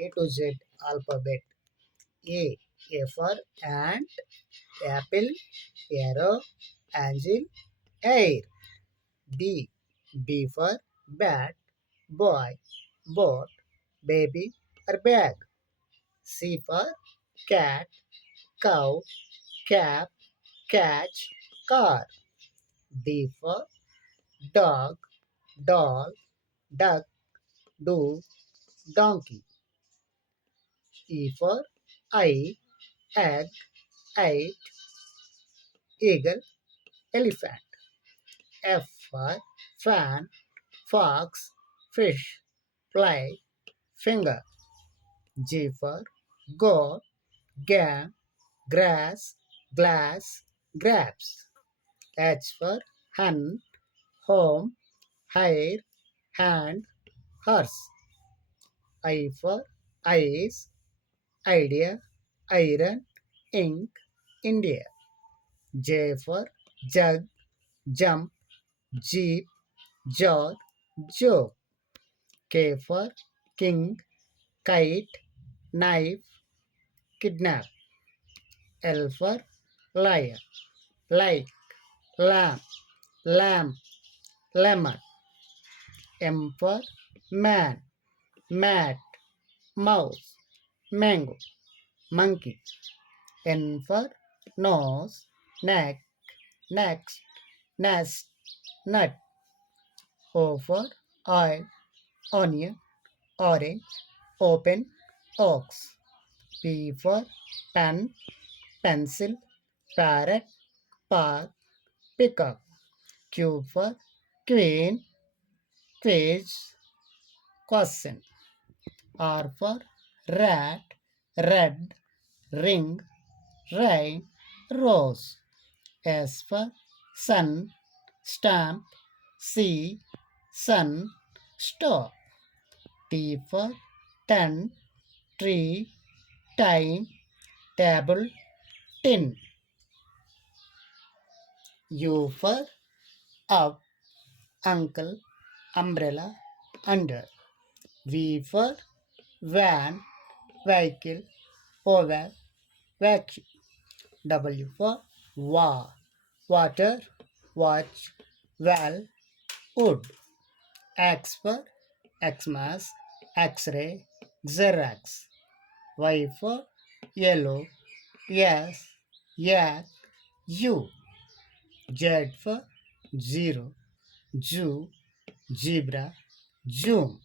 A to Z alphabet. A for ant, apple, arrow, angel, air. B for bat, boy, boat, baby or bag. C for cat, cow, cap, catch, car. D for dog, doll, duck, do, donkey. E for eye, egg, eight, eagle, elephant. F for fan, fox, fish, fly, finger. G for goat, game, grass, glass, grapes. H for hun, home, hair, hand, horse. I for eyes, idea, iron, ink, India. J for jug, jump, jeep, jog, joke. K for king, kite, knife, kidnap. L for lion, like, lamb, lamp, lemon. M for man, mat, mouse, mango, monkey. N for nose, neck, next, nest, nut. O for oil, onion, orange, open, ox. P for pen, pencil, parrot, park, peacock. Q for queen, quiz, question. R for rat, red, ring, rain, rose. S for sun, stamp, sea, sun, stop. T for ten, tree, time, table, tin. U for up, uncle, umbrella, under. V for van, vehicle, oval, vacuum. W for water, watch, well, wood. X for Xmas, X-ray, Xerox. Y for yellow, yes, yak, you. Z for zero, zoo, zebra, zoom.